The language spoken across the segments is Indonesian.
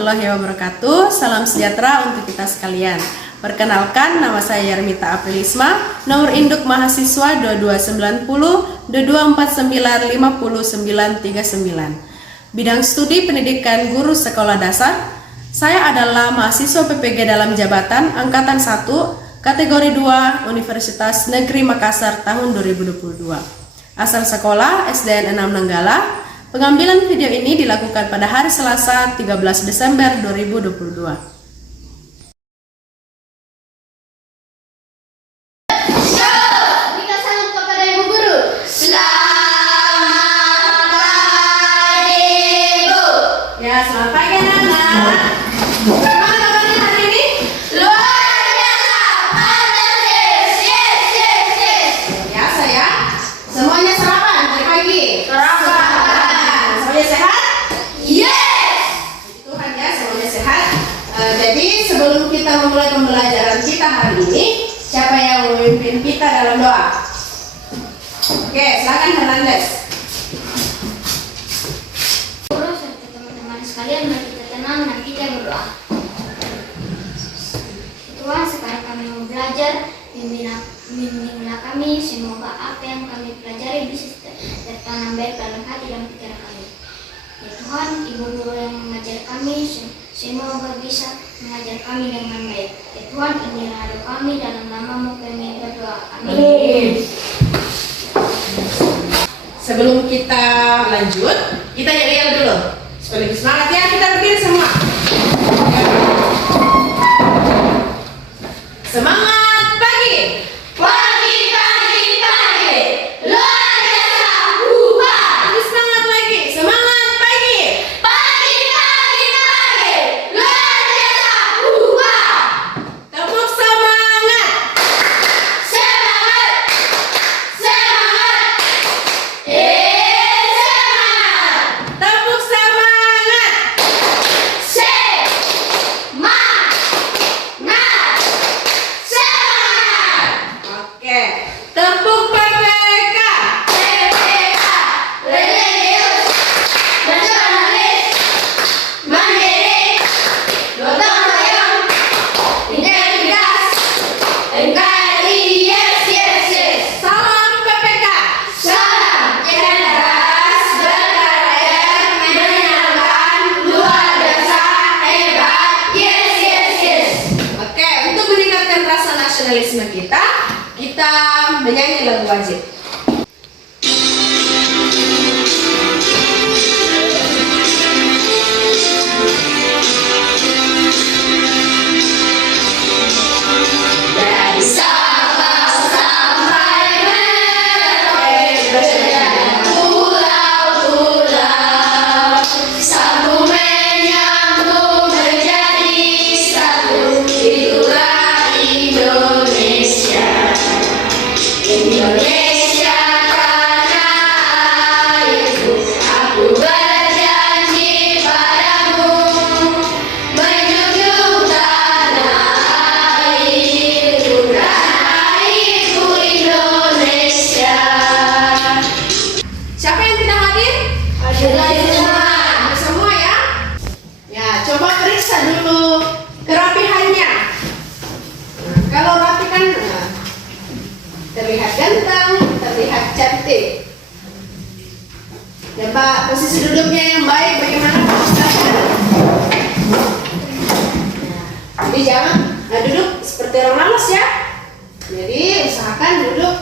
warahmatullahi wabarakatuh. Salam sejahtera untuk kita sekalian. Perkenalkan, nama saya Yarmita Aprilisma, nomor induk mahasiswa 2290 2249 5939. Bidang studi pendidikan guru sekolah dasar. Saya adalah mahasiswa PPG dalam jabatan Angkatan 1, kategori 2, Universitas Negeri Makassar tahun 2022. Asal sekolah SDN 6 Nanggala. Pengambilan video ini dilakukan pada hari Selasa 13 Desember 2022. Selamat pagi anak-anak. Bagaimana kabarnya hari ini? Luar biasa, fantastis, yes. Biasa ya. Semuanya sarapan dari pagi. Sarapan. Semuanya sehat? Yes. Puji Tuhan ya, semuanya sehat. Jadi sebelum kita memulai pembelajaran kita hari ini, siapa yang memimpin kita dalam doa? Oke, silakan Hernandez. Sekalian mari kita tenang dan kita berdoa. Tuhan, sekarang kami mau belajar, bimbinglah kami, semoga apa yang kami pelajari bisa tertanam baik dalam hati dan pikiran kami. Ya Tuhan, Ibu guru yang mengajar kami, semoga bisa mengajar kami dengan baik. Ya Tuhan, inilah doa kami, dalam nama-Mu kami berdoa. Amin. Sebelum kita lanjut, kita lihat dulu. Lebih semangat ya, kita berdiri semua. Semangat pagi. Pagi. Luar biasa. Lebih semangat lagi. Semangat pagi. Pagi. Luar biasa. Tepuk semangat. Semangat. Tepuk semangat. Oke, tepuk PPK. Religius, nasionalis, mandiri, gotong royong, integritas, NKRI, yes. Salam PPK. Salam cerdas, berkarya, menyenangkan, luar biasa, hebat, yes. Oke, untuk meningkatkan rasa nasionalisme kita menyanyi lagu wajib. Dari Sabang sampai Merauke, berjalan pulau-pulau, sambung menyambung menjadi satu, itulah Indonesia. Indonesia tanah airku, aku berjanji padamu, menjunjung tanah airku, Indonesia. Siapa yang tidak hadir? Hadir semua ya. Ya, coba periksa dulu kerapihannya. Nah, kalau rapi kan terlihat ganteng, terlihat cantik. Ya Pak, posisi duduknya yang baik bagaimana Pak? Jadi jangan duduk seperti orang malas ya. Jadi usahakan duduk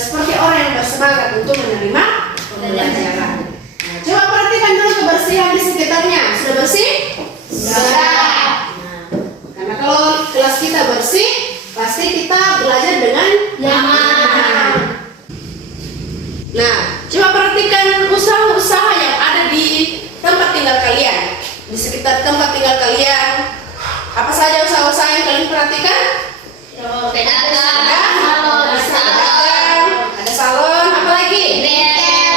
seperti orang yang bersemangat untuk menerima pembelajaran. Nah, coba perhatikan dulu kebersihan di sekitarnya. Sudah bersih? Sudah. Karena kalau kelas kita bersih, pasti kita belajar dengan nyaman. Nah, coba perhatikan usaha-usaha yang ada di tempat tinggal kalian, di sekitar tempat tinggal kalian. Apa saja usaha-usaha yang kalian perhatikan? Ada salon, apa lagi?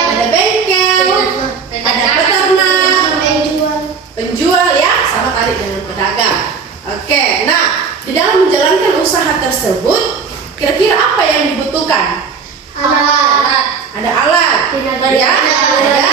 Ada bengkel, ada peternak, penjual ya, sama tadi dengan pedagang. Oke, nah di dalam menjalankan usaha tersebut, kira-kira apa yang dibutuhkan? Alat. Ada alat, ya, ada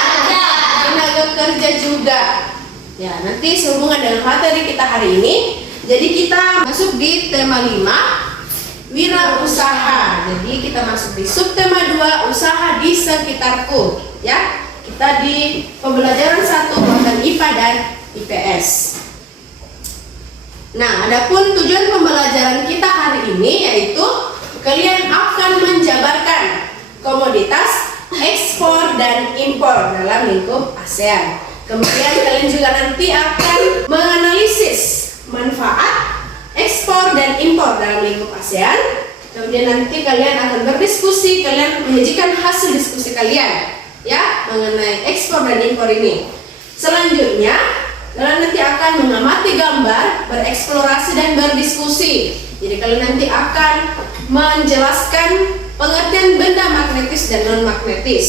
tenaga kerja juga. Ya, nanti sehubungan dengan materi kita hari ini, jadi kita masuk di tema 5, wirausaha. Jadi kita masuk di subtema 2, usaha di sekitarku. Ya, kita di pembelajaran 1, bahkan IPA dan IPS. Nah, adapun tujuan pembelajaran kita hari ini yaitu kalian akan menjabarkan komoditas ekspor dan impor dalam lingkup ASEAN. Kemudian kalian juga nanti akan menganalisis manfaat ekspor dan impor dalam lingkup ASEAN. Kemudian nanti kalian akan berdiskusi, kalian menyajikan hasil diskusi kalian ya mengenai ekspor dan impor ini. Selanjutnya, kalian nanti akan mengamati gambar, bereksplorasi dan berdiskusi. Jadi kalian nanti akan menjelaskan pengertian benda magnetis dan non magnetis.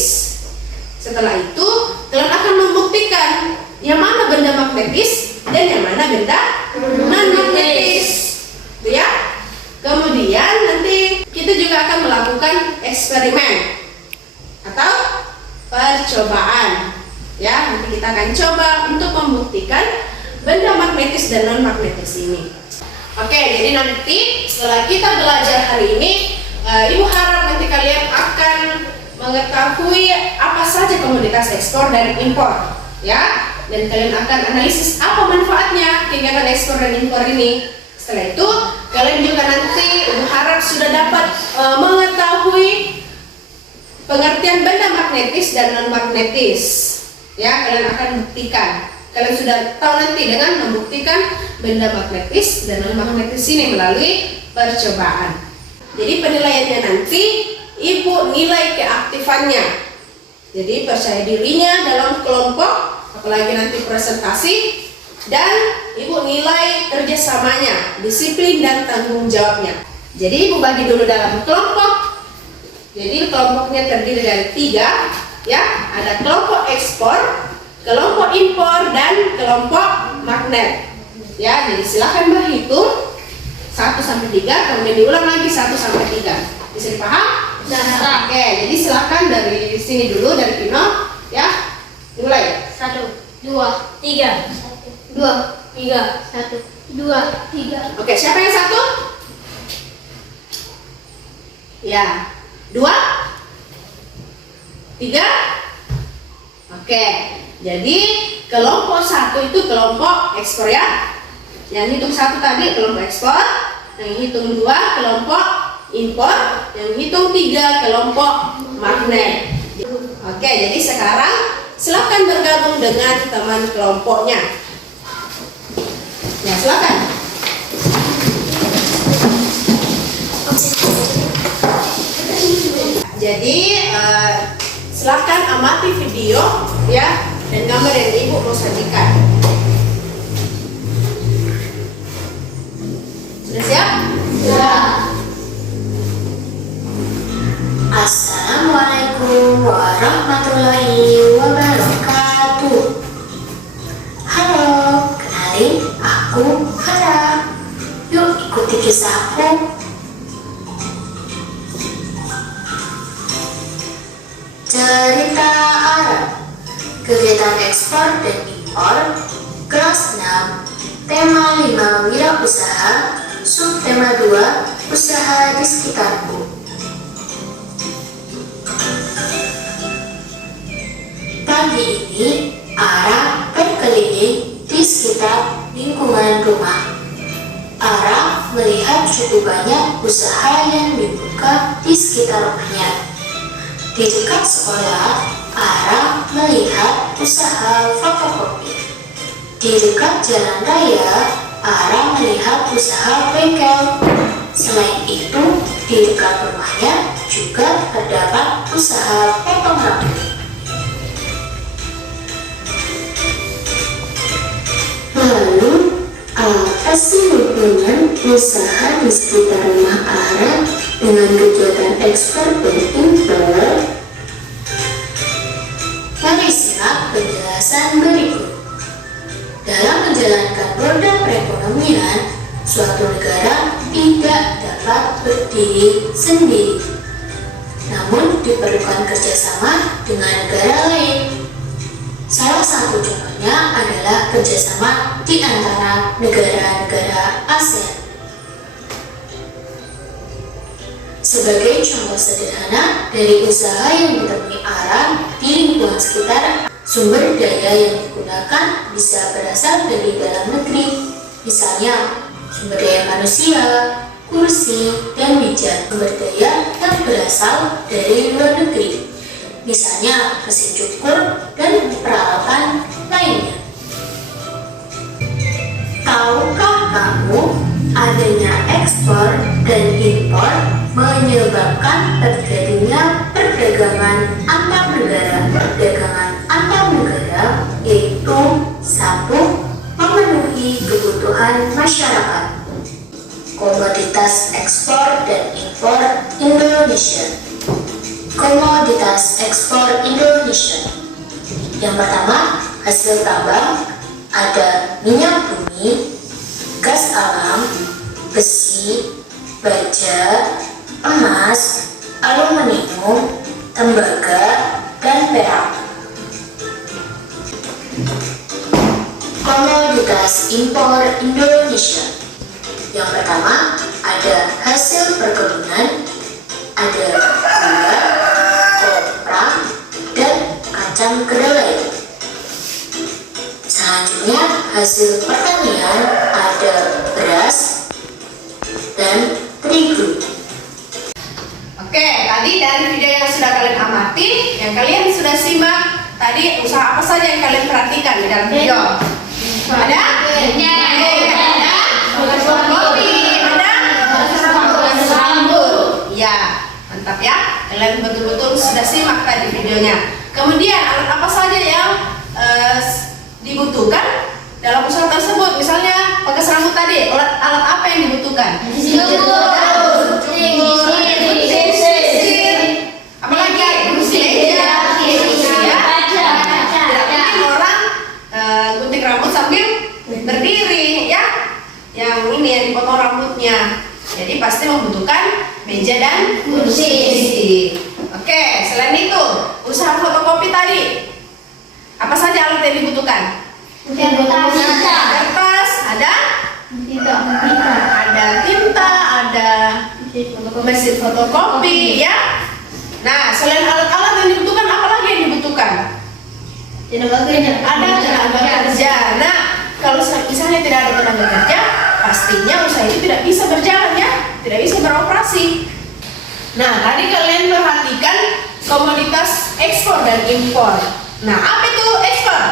Setelah itu, kalian akan membuktikan yang mana benda magnetis dan yang mana benda non magnetis. Ya. Kemudian nanti kita juga akan melakukan eksperimen atau percobaan. Ya, nanti kita akan coba untuk membuktikan benda magnetis dan non magnetis ini. Oke, jadi nanti setelah kita belajar hari ini, Ibu harap nanti kalian akan mengetahui apa saja komoditas ekspor dan impor, ya. Dan kalian akan analisis apa manfaatnya kegiatan ekspor dan impor ini. Setelah itu, kalian juga nanti Ibu harap sudah dapat mengetahui pengertian benda magnetis dan non magnetis. Ya, kalian akan buktikan. Kalian sudah tahu nanti dengan membuktikan benda magnetis dan non magnetis ini melalui percobaan. Jadi penilaiannya nanti Ibu nilai keaktifannya. Jadi percaya dirinya dalam kelompok, apalagi nanti presentasi, dan Ibu nilai kerjasamanya, disiplin dan tanggung jawabnya. Jadi Ibu bagi dulu dalam kelompok. Jadi kelompoknya terdiri dari 3, ya. Ada kelompok ekspor, kelompok impor, dan kelompok magnet. Ya, jadi silakan berhitung 1 sampai 3, kemudian diulang lagi 1 sampai 3. Bisa dipaham? Nah. Oke, jadi silakan dari sini dulu, dari Pino, ya. Mulai. 1, 2, 3. 2, 3, 1, 2, 3. Oke, siapa yang 1? Ya. 2? 3? Oke. Jadi kelompok 1 itu kelompok ekspor ya. Yang hitung 1 tadi kelompok ekspor, yang hitung 2 kelompok impor, yang hitung 3 kelompok magnet. Oke, jadi sekarang silakan bergabung dengan teman kelompoknya. Ya, silakan. Jadi silakan amati video ya dan gambar yang Ibu mau sajikan. Sudah siap? Sudah. Assalamualaikum warahmatullahi wabarakatuh. Halo, kenalin aku Hara. Yuk ikuti kisahku. Cerita Arab, kegiatan ekspor dan impor, kelas 6, tema 5 wirausaha, subtema 2, usaha di sekitarku. Pagi ini, Ara berkeliling di sekitar lingkungan rumah. Ara melihat cukup banyak usaha yang dibuka di sekitar rumahnya. Di dekat sekolah, Ara melihat usaha fotokopi. Di dekat jalan raya, Ara melihat usaha bengkel. Selain itu, di dekat rumahnya juga terdapat usaha potong rambut. Lalu, apa sih hubungan usaha di sekitar rumah Ara dengan kegiatan ekspor dan impor? Mari simak penjelasan berikut. Dalam menjalankan roda perekonomian, suatu negara tidak dapat berdiri sendiri, namun diperlukan kerjasama dengan negara lain. Salah satu contohnya adalah kerjasama di antara negara-negara ASEAN. Sebagai contoh sederhana dari usaha yang ditemui arah di lingkungan sekitar, sumber daya yang digunakan bisa berasal dari dalam negeri, misalnya sumber daya manusia, kursi, dan meja. Sumber daya yang berasal dari luar negeri, misalnya mesin cukur dan peralatan lainnya. Tahukah kamu adanya ekspor dan impor menyebabkan terjadinya perdagangan antar negara? Perdagangan antar negara yaitu satu, memenuhi kebutuhan masyarakat. Komoditas ekspor dan impor Indonesia. Komoditas ekspor Indonesia. Yang pertama, hasil tambang, ada minyak bumi, gas alam, besi, baja, emas, aluminium, tembaga, dan perak. Komoditas impor Indonesia. Yang pertama, ada hasil perkebunan, ada gula, kopra, dan kacang kedelai. Selanjutnya, hasil pertanian ada beras dan terigu. Oke, tadi dari video yang sudah kalian amati, yang kalian sudah simak, tadi usaha apa saja yang kalian perhatikan di dalam video? Ada? Ada kopi, ada rambut. Ya, mantap ya. Kalian betul-betul sudah simak tadi videonya. Kemudian alat apa saja yang dibutuhkan dalam usaha tersebut? Misalnya pakai rambut tadi, alat apa yang dibutuhkan? Apalagi meja, tidak mungkin orang gunting rambut sambil berdiri ya. Yang ini yang dipotong rambutnya, jadi pasti membutuhkan meja dan kursi. Oke, selain itu usaha fotokopi tadi, apa saja alat yang dibutuhkan? Kertas, ada tinta, ada mesin fotokopi ya. Nah, selain alat-alat yang dibutuhkan, apa lagi yang dibutuhkan? Ada tenaga kerja. Nah, kalau misalnya tidak ada tenaga kerja, pastinya usaha itu tidak bisa berjalan ya, tidak bisa beroperasi. Nah, tadi kalian perhatikan komoditas ekspor dan impor. Nah, apa itu ekspor?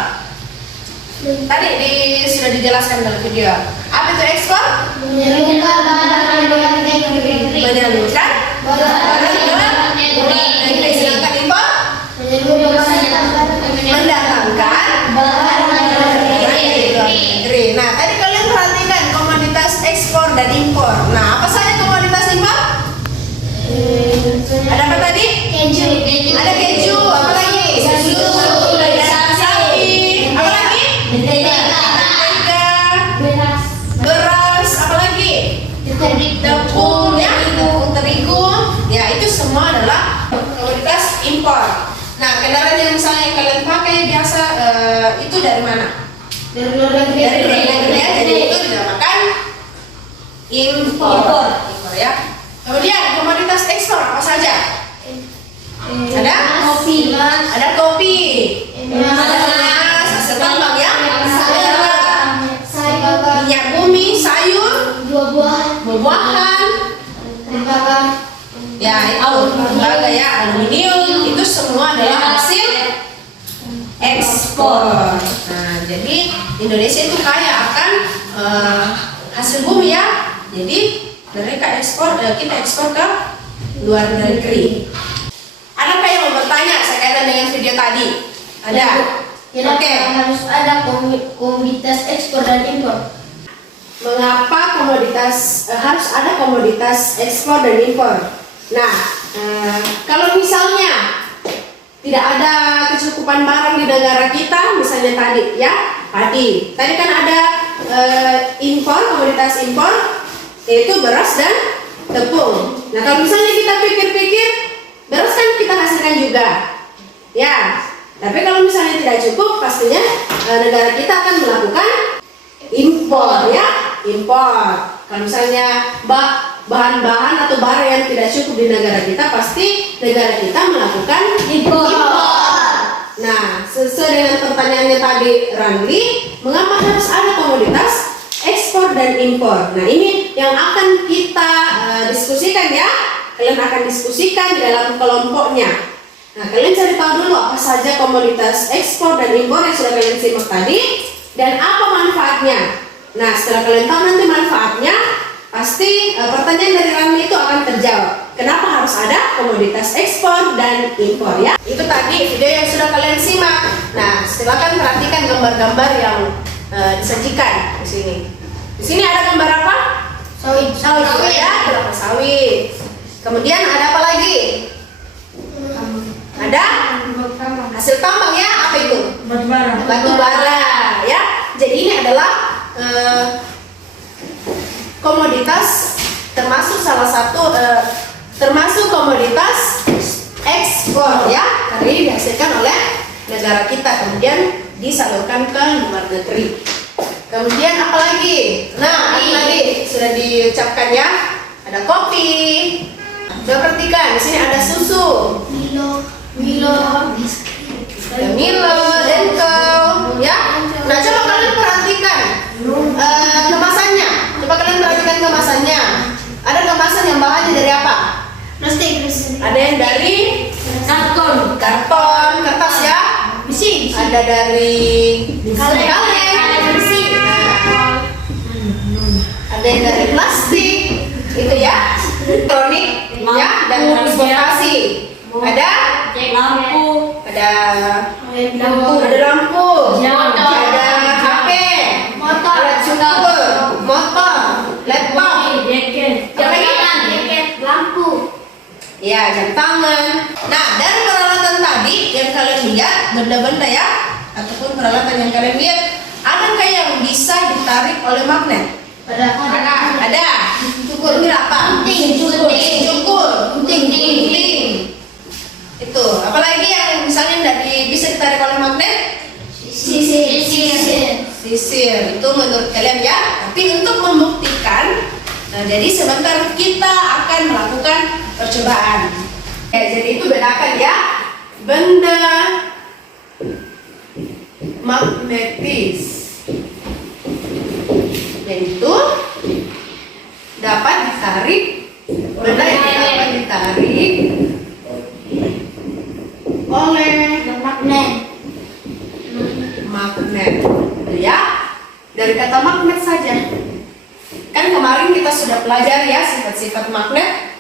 Tadi sudah dijelaskan dalam video. Apa itu ekspor? Menyalurkan barang ke negeri. Sedangkan impor? Mendatangkan barang dari luar negeri. Nah, tadi kalian perhatikan komoditas ekspor dan impor. Nah, apa saja komoditas impor? Ada apa tadi? Keju. Ada keju, apa lagi? Susu, sapi, apa lagi? Mentega, beras, apa lagi? Tepung, ya, tepung terigu. Ya, itu semua adalah komoditas impor. Nah, kendaraan yang misalnya yang kalian pakai biasa itu dari mana? Dari luar negeri. Dari luar negeri ya, jadi itu dinamakan impor ya. Kemudian komoditas ekspor apa saja? Ada kopi, ada kopi, ada emas, hasil tambang ya, minyak bumi, sayur, buah-buahan, ya itu tembaga ya, aluminium, itu semua adalah hasil ekspor. Nah, jadi Indonesia itu kaya akan hasil bumi ya. Jadi mereka ekspor, kita ekspor ke luar negeri. Adakah yang mau bertanya sekaitan dengan video tadi? Ada? Oke. Harus ada komoditas ekspor dan impor. Mengapa harus ada komoditas ekspor dan impor? Nah, kalau misalnya tidak ada kecukupan barang di negara kita, misalnya tadi ya, tadi kan ada impor, komoditas impor, yaitu beras dan tepung. Nah, kalau misalnya kita pikir-pikir, beras kan kita hasilkan juga, ya. Tapi kalau misalnya tidak cukup, pastinya negara kita akan melakukan impor ya, impor. Kalau misalnya bahan-bahan atau barang yang tidak cukup di negara kita, pasti negara kita melakukan impor. Nah, sesuai dengan pertanyaannya tadi Ranli, mengapa harus ada komoditas ekspor dan impor? Nah, ini yang akan kita diskusikan ya. Kalian akan diskusikan di dalam kelompoknya. Nah, kalian cari tahu dulu apa saja komoditas ekspor dan impor yang sudah kalian simak tadi dan apa manfaatnya. Nah, setelah kalian tahu nanti manfaatnya, pasti pertanyaan dari Ranli itu akan terjawab. Kenapa harus ada komoditas ekspor dan impor ya? Itu tadi video yang sudah kalian simak. Nah, silakan perhatikan gambar-gambar yang disajikan di sini. Di sini ada gambar apa? Sawit. Ya, kelapa sawit. Kemudian ada apa lagi? Ada hasil tambang ya, apa itu? Batu bara ya. Jadi ini adalah komoditas termasuk salah satu termasuk komoditas ekspor ya, karena ini dihasilkan oleh negara kita kemudian disalurkan ke luar negeri. Kemudian apa lagi? Nah, ini tadi sudah diucapkan ya. Ada kopi. Coba perhatikan, di sini ada susu. Milo, ada Milo, Denko, ya. Nah, coba kalian perhatikan kemasannya. Coba kalian perhatikan kemasannya. Ada kemasan yang bahannya dari apa? Plastik. Ada yang dari karton, kertas ya. Besi. Ada dari kaleng, besi. ada yang dari plastik, itu ya. Elektronik ya, dan transportasi. Ada Lampu. ada Lampu. lampu, Motor. ada HP, Motor. alat cukur, motor, laptop, Jaket. Lampu. ya, jam tangan. Nah, dari peralatan tadi yang kalian lihat, benda-benda ya, ataupun peralatan yang kalian lihat, adakah yang bisa ditarik oleh magnet? Ada. Cukur ini apa? Cukur. Itu. Apalagi yang misalnya tidak bisa ditarik oleh magnet? Sisir. Itu menurut kalian ya. Tapi untuk membuktikan, nah jadi sebentar kita akan melakukan percobaan. Jadi itu bedakan ya. Benda magnetis yaitu dapat ditarik, benda yang dapat ditarik oleh magnet ya. Dari kata magnet saja kan kemarin kita sudah pelajari ya sifat-sifat magnet.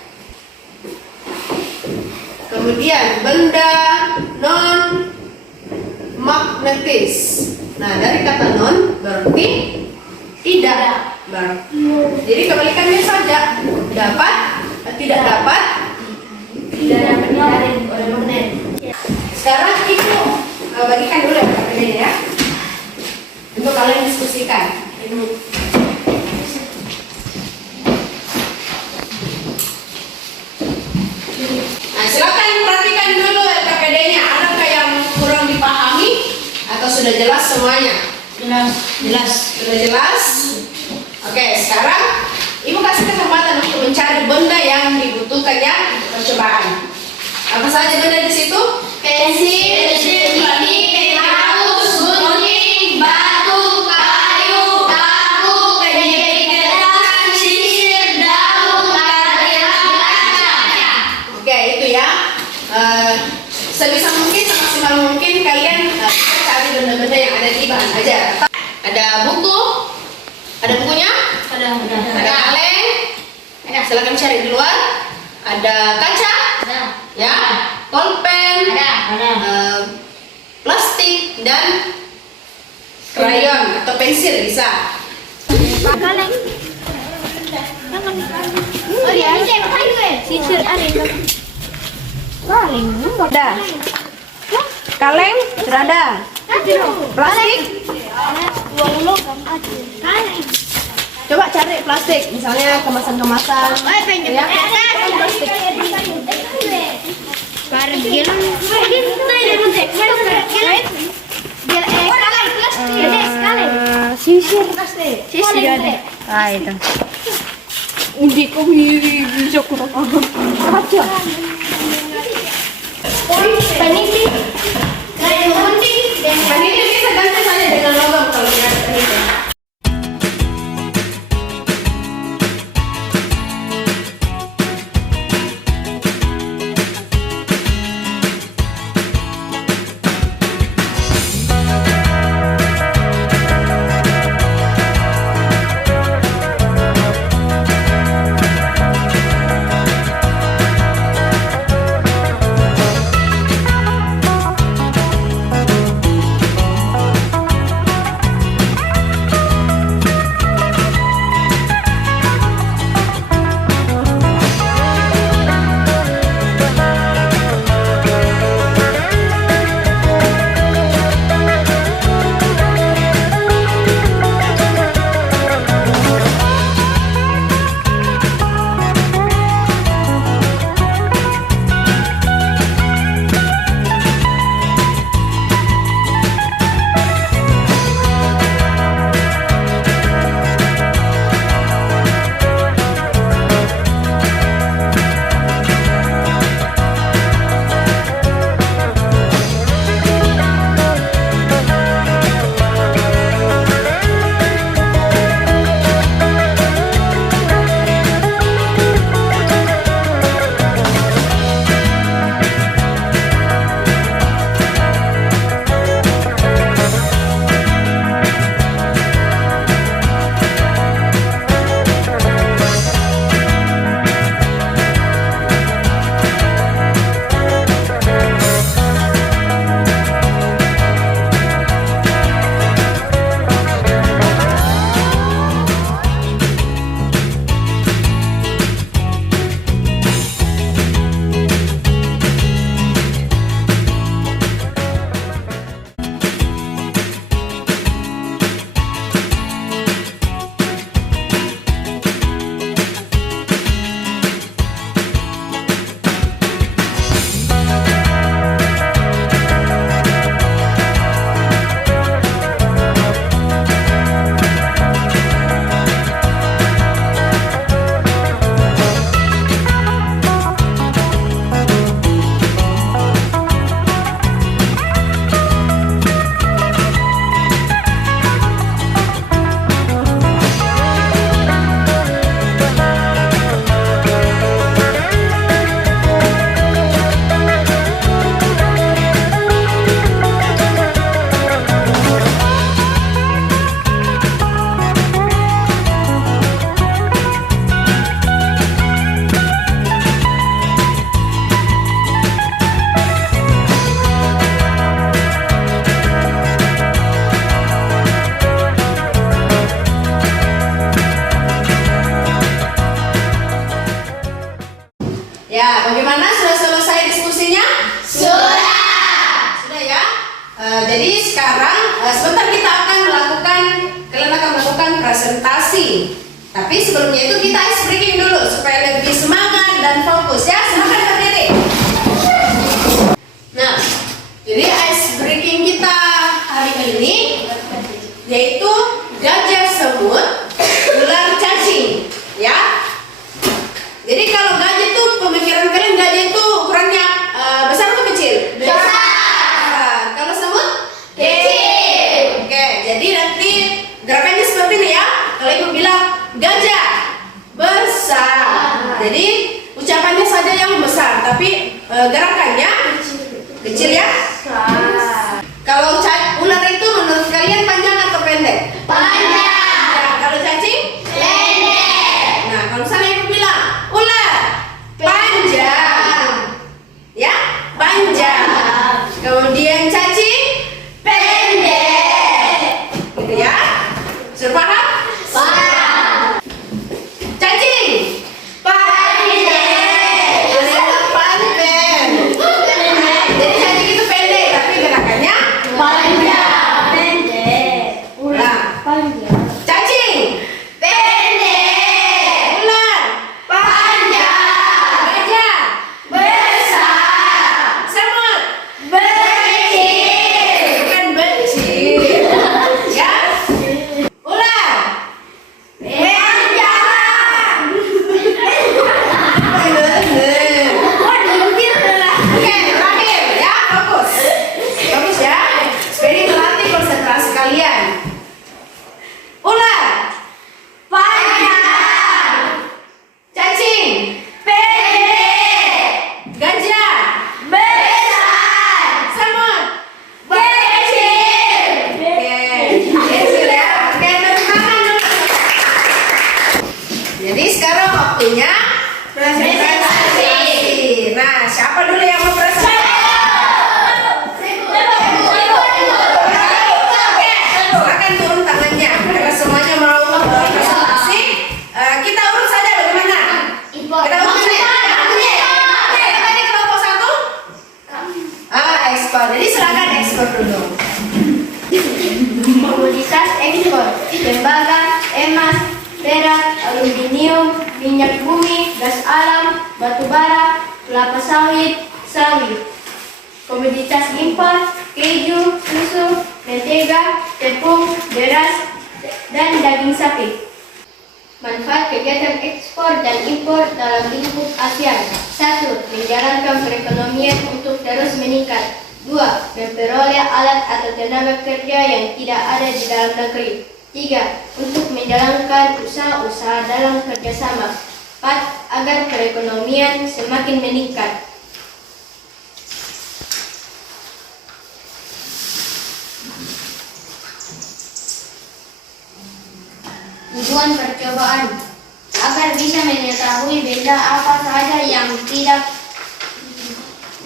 Kemudian benda non magnetis. Nah, dari kata non berarti tidak. Jadi kebalikannya saja. Dapat, tidak dapat ditarik oleh magnet. Sekarang Ibu bagikan dulu ya, untuk kalian diskusikan. Nah, silakan perhatikan dulu LKPD-nya. Adakah yang kurang dipahami atau sudah jelas semuanya? Jelas. Sudah jelas? Oke, sekarang Ibu kasih kesempatan untuk mencari benda yang dibutuhkan ya percobaan. Apa saja benda di situ? Pensil, peni, penghapus, gunting, batu, kayu, paku, penjahit kertas, sisir, daun, kaca. Oke, itu ya. Sebisa mungkin, semaksimal mungkin kalian bisa cari benda-benda yang ada di bahan aja. Ada buku, ada bukunya, ada kaleng, silakan cari di luar. Ada kaca, ya, pulpen, plastik dan krayon atau pensil bisa. Sisir ada. Ada. Kaleng sudah ada. Plastik. Coba cari plastik, misalnya kemasan-kemasan. Ya. Plastik. Sisir. Ah, itu. Hindi ko bisa kurang aja. Paniti. Paniti bisa ganti saja dengan logam kalau tidak paniti. Ya, bagaimana? Sudah selesai diskusinya? Sudah ya? Jadi sekarang sebentar kalian akan melakukan presentasi. Tapi sebelumnya itu kita ice breaking dulu supaya lebih semangat dan fokus ya. Silakan berdiri. Nah, jadi ice breaking kita hari ini yaitu gajah semut, ular cacing, ya. Jadi kalau gajah itu pemikiran kalian gajah itu ukurannya besar atau kecil? Besar. Kalau semut? Kecil. Oke, jadi nanti gerakannya seperti ini ya. Kalau ibu bilang gajah besar. Jadi ucapannya saja yang besar, tapi gerakannya kecil ya. Kalau ular itu menurut kalian panjang atau pendek? Panjang. Ya, kalau cacing? Pendek. Nah, kalau misalnya ibu bilang ular panjang, ya panjang. Kemudian cacing pendek, gitu ya. Sudah paham? Paham. Cacing pendek. Pendek. Jadi cacing itu pendek, tapi gerakannya Panjang. Pendek. Nah, Panjang. cacing pendek. Ular panjang. Gajah besar. Semut Berkecil. ekspor. Jadi silakan ekspor dulu. Komoditas ekspor: tembaga, emas, perak, aluminium, minyak bumi, gas alam, batu bara, kelapa sawit, sawit. Komoditas impor: keju, susu, mentega, tepung, beras, dan daging sapi. Manfaat kegiatan ekspor dan impor dalam lingkup ASEAN: 1. Menjalankan perekonomian untuk terus meningkat. 2. Memperoleh alat atau tenaga kerja yang tidak ada di dalam negeri. 3. Untuk menjalankan usaha-usaha dalam kerjasama. 4. Agar perekonomian semakin meningkat. Tujuan percobaan: agar bisa mengetahui benda apa saja yang tidak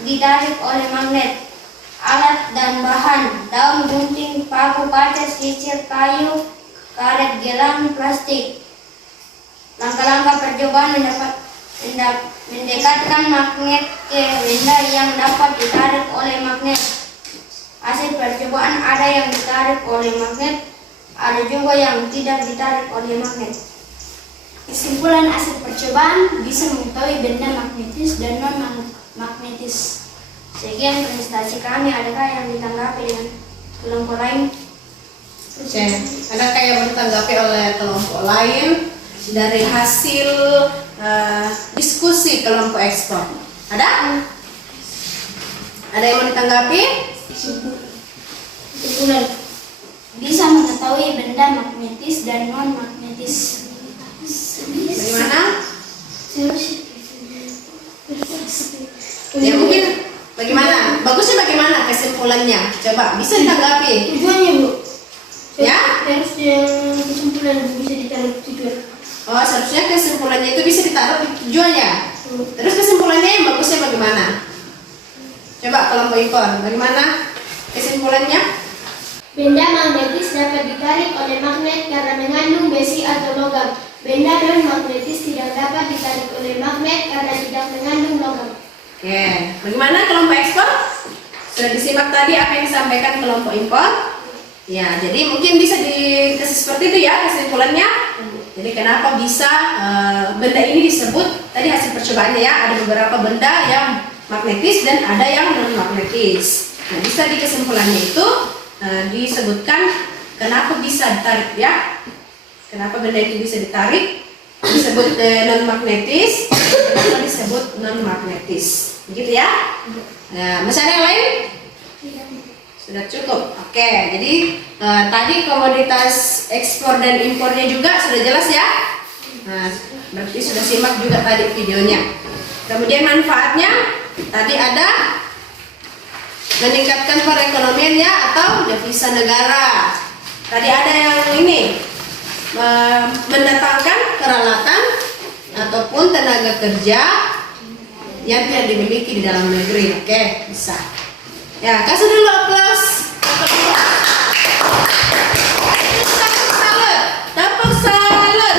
ditarik oleh magnet. Alat dan bahan: daun, gunting, paku, kaca, sisir, kayu, karet, gelang, plastik. Langkah-langkah percobaan mendekatkan magnet ke benda yang dapat ditarik oleh magnet. Hasil percobaan: ada yang ditarik oleh magnet, ada juga yang tidak ditarik oleh magnet. Kesimpulan hasil percobaan: bisa mengetahui benda magnetis dan non-magnetis. Sekian presentasi kami. Adakah yang ditanggapi dengan kelompok lain? Oke, adakah yang ditanggapi oleh kelompok lain dari hasil diskusi kelompok ekspor? Ada? Ada yang mau ditanggapi? Kesimpulan: bisa mengetahui benda magnetis dan non-magnetis. Bagaimana? Ya mungkin bagaimana? Bagusnya bagaimana kesimpulannya? Coba bisa ditanggapi. Tujuannya, Bu? Ya? Harusnya kesimpulan bisa ditaruh tujuan. Oh, seharusnya kesimpulannya itu bisa ditaruh di tujuannya. Terus kesimpulannya yang bagusnya bagaimana? Coba kelompok impor, bagaimana kesimpulannya? Benda magnetis dapat ditarik oleh magnet karena mengandung besi atau logam. Benda non-magnetis tidak dapat ditarik oleh magnet karena tidak mengandung logam. Oke, bagaimana kelompok ekspor? Sudah disimak tadi apa yang disampaikan kelompok impor? Ya, jadi mungkin bisa dikasih seperti itu ya kesimpulannya. Jadi kenapa bisa benda ini disebut tadi hasil percobaannya ya, ada beberapa benda yang magnetis dan ada yang non-magnetis. Nah, bisa di kesimpulannya itu disebutkan kenapa bisa ditarik ya, kenapa benda itu bisa ditarik, disebut non-magnetis, kenapa disebut non-magnetis, begitu ya. Nah, masih ada yang lain? Sudah cukup. Oke, jadi tadi komoditas ekspor dan impornya juga sudah jelas ya. Nah, berarti sudah simak juga tadi videonya. Kemudian manfaatnya tadi ada meningkatkan perekonomian ya atau devisa negara. Tadi ada yang ini mendatangkan peralatan ataupun tenaga kerja yang tidak dimiliki di dalam negeri. Oke, bisa. Ya, kasih dulu aplaus. Tepuk salut.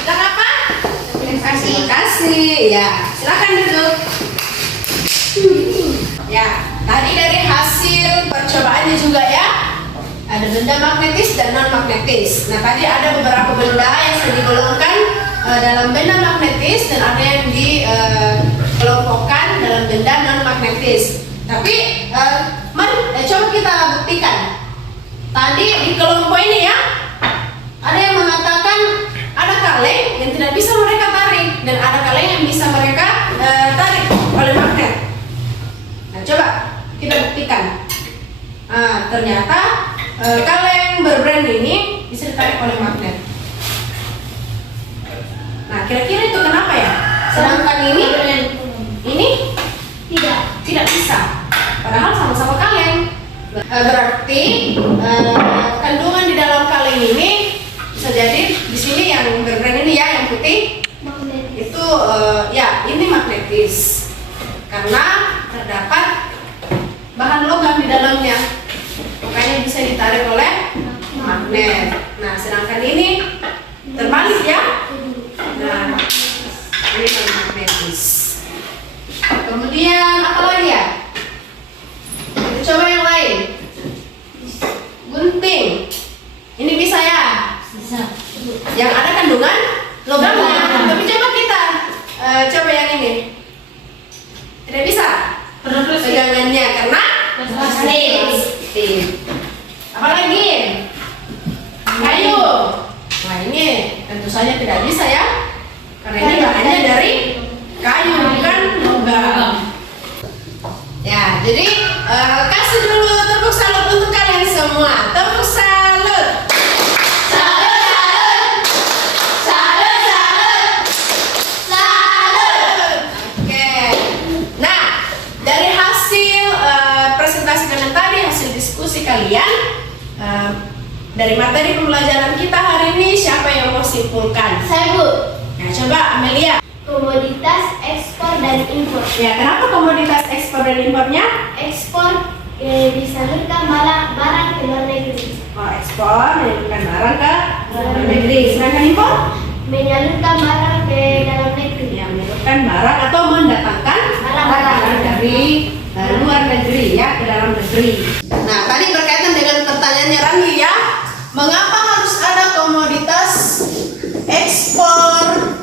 Sedang apa? Terima kasih. Ya, silakan duduk. Ya, tadi dari hasil percobaannya juga ya, ada benda magnetis dan non magnetis. Nah, tadi ada beberapa benda yang sudah digolongkan dalam benda magnetis dan ada yang dikelompokkan dalam benda non magnetis. Tapi coba kita buktikan. Tadi di kelompok ini ya, ada yang mengatakan ada kaleng yang tidak bisa mereka tarik dan ada kaleng yang bisa mereka tarik oleh magnet. Nah, coba kita buktikan. Nah, ternyata kaleng berbrand ini bisa ditarik oleh magnet. Nah, kira-kira itu kenapa ya? Sedangkan ini tidak bisa. Padahal sama-sama kaleng. Berarti kandungan di dalam kaleng ini bisa jadi di sini yang berbrand ini ya, yang putih itu ya ini magnetis karena terdapat bahan logam di dalamnya, makanya bisa ditarik oleh magnet. Nah, sedangkan ini terbalik ya. Nah, bendanya dari kayu bukan logam. Ya, jadi kasih dulu tepuk salut untuk kalian semua. Tepuk salut. Salut, salut. Salut, salut. Salut. Oke. Nah, dari hasil presentasi kalian tadi, hasil diskusi kalian, dari materi pembelajaran kita hari ini, siapa yang mau simpulkan? Saya, Bu. Nah, coba Amelia. Komoditas ekspor dan impor. Ya, kenapa komoditas ekspor dan impornya? Ekspor disalurkan barang ke luar negeri. Oh, ekspor menyalurkan barang ke luar negeri. Sedangkan impor? Menyalurkan barang ke dalam negeri. Ya, menyalurkan barang atau mendatangkan barang dari luar negeri ya ke dalam negeri. Nah, tadi berkaitan dengan pertanyaannya Rani ya, mengapa harus ada komoditas ekspor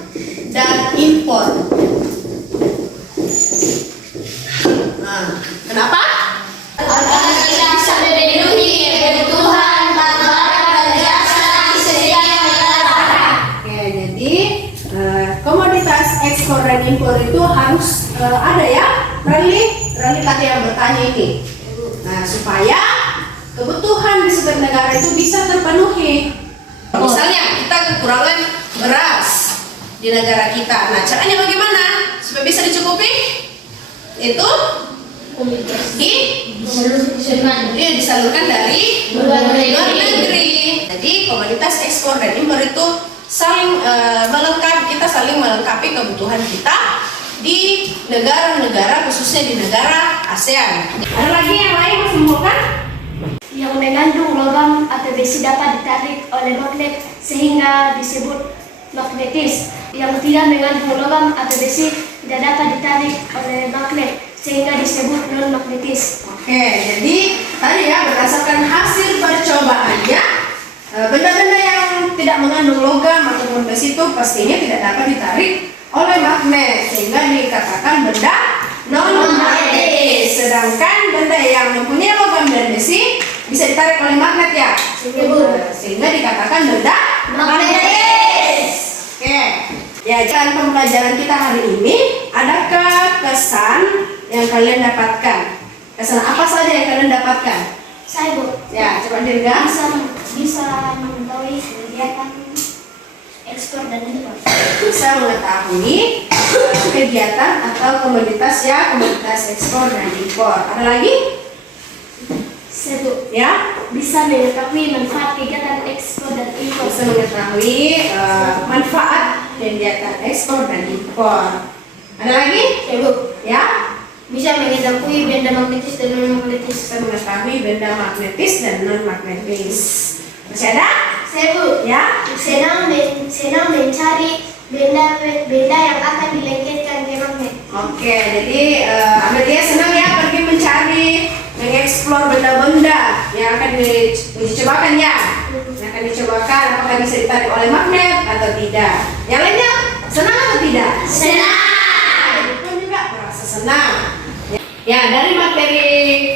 dan impor? Nah, kenapa? Agar kita bisa memenuhi kebutuhan barang dan jasa disediakan oleh negara. Oke, jadi komoditas ekspor dan impor itu harus ada ya, Rani tadi yang bertanya ini. Nah, supaya kebutuhan di setiap negara itu bisa terpenuhi. Misalnya kita kekurangan beras di negara kita. Nah, caranya bagaimana supaya bisa dicukupi? Itu disalurkan dari luar negeri. Jadi komoditas ekspor dan impor itu saling melengkapi, kita saling melengkapi kebutuhan kita di negara-negara, khususnya di negara ASEAN. Ada lagi yang lain yang simpulkan? Yang mengandung logam atau besi dapat ditarik oleh magnet sehingga disebut magnetis. Yang tidak mengandung logam atau besi tidak dapat ditarik oleh magnet sehingga disebut non-magnetis. Oke, jadi tadi ya berdasarkan hasil percobaannya, benda-benda yang tidak mengandung logam ataupun besi itu pastinya tidak dapat ditarik oleh magnet sehingga dikatakan benda non-magnetis. Sedangkan benda yang mempunyai logam dan besi bisa ditarik oleh magnet ya, sehingga dikatakan benda magnetis. Oke, ya jalan pembelajaran kita hari ini, adakah kesan yang kalian dapatkan? Kesan apa saja yang kalian dapatkan? Saya, Bu. Ya, coba Dirga. Bisa mengetahui kegiatan ekspor dan impor. Bisa mengetahui kegiatan atau komoditas ya, komoditas ekspor dan impor. Ada lagi? Satu, Ya, bisa mengetahui manfaat kegiatan ekspor dan impor. bisa mengetahui manfaat kegiatan ekspor dan impor. Ada lagi? Ya, Bisa mengetahui benda magnetis dan non-magnetis. bisa mengetahui benda magnetis dan non magnetis. Masih ada? Satu, Ya, senang mencari benda yang akan dilengketkan ke magnet. oke. Jadi Amelia senang ya pergi mencari, mengeksplor benda-benda yang akan dicobakan ya. Yang akan dicobakan apakah bisa ditarik oleh magnet atau tidak. Yang lainnya senang atau tidak? Senang. Pun juga merasa senang. Ya, dari materi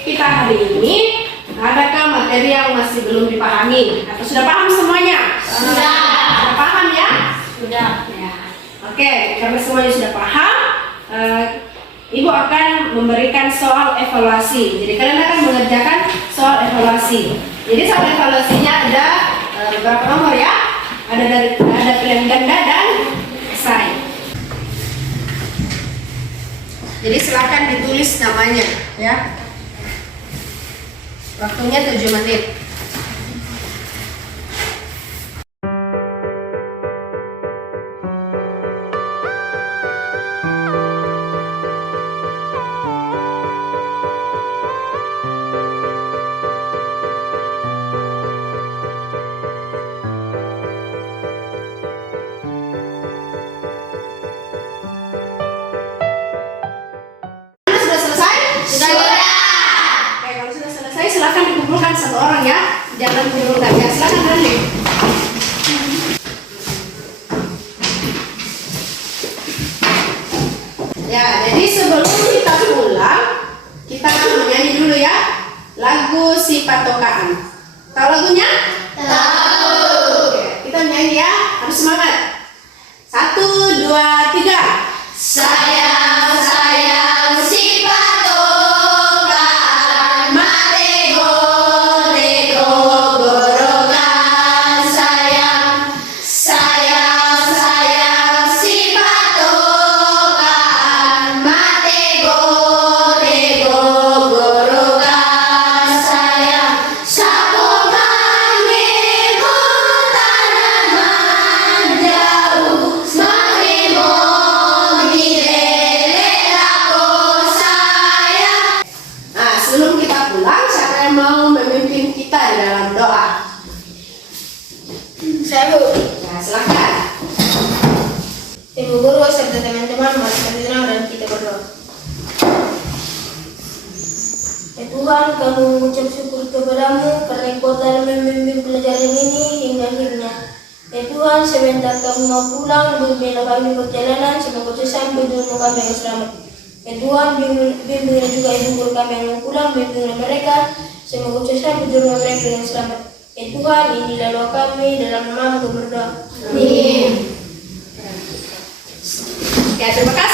kita hari ini, adakah materi yang masih belum dipahami? Atau sudah paham semuanya? Sudah. Sudah paham ya? Sudah. Ya. Oke, karena semuanya sudah paham, Ibu akan memberikan soal evaluasi. Jadi kalian akan mengerjakan soal evaluasi. Jadi soal evaluasinya ada beberapa nomor ya. Ada pilihan ganda dan esai. Jadi silakan ditulis namanya ya. Waktunya 7 menit. Sudah selesai? Sudah. Oke, kalau sudah selesai silakan dikumpulkan satu orang ya. Jangan kumpulkan ya. Silakan Rani. Ya, jadi sebelum kita pulang, kita akan menyanyi dulu ya lagu Si Patokaan. Tahu lagunya? Tahu. Oke, kita nyanyi ya. Harus semangat. 1, 2, 3. Sayang, sayang, si patokan, matego, tego, gorokan. Sayang, sayang, sayang, si patokan, matego, tego, gorokan. Sayang, sapo mangimu tanaman jauh, mangimu Nah, sebelum kita pulang, siapa yang mau memimpin kita di dalam doa? Saya Bu. Nah, silakan. Ibu guru serta teman-teman, mari kita tenang dan kita berdoa. Ya Tuhan, kami mengucap syukur kepadamu karena Engkau telah membimbing pelajaran ini hingga akhirnya. Ya Tuhan, sebentar kami mau pulang, bimbinglah kami perjalanan, semoga sampai di rumah kami yang selamat. Ya Tuhan, bimbinglah juga ibu guru kami yang mau pulang, bimbinglah mereka, semoga sampai di rumah mereka yang selamat. Ya Tuhan, inilah doa kami, dalam nama kami berdoa. Amin. Oke, terima kasih.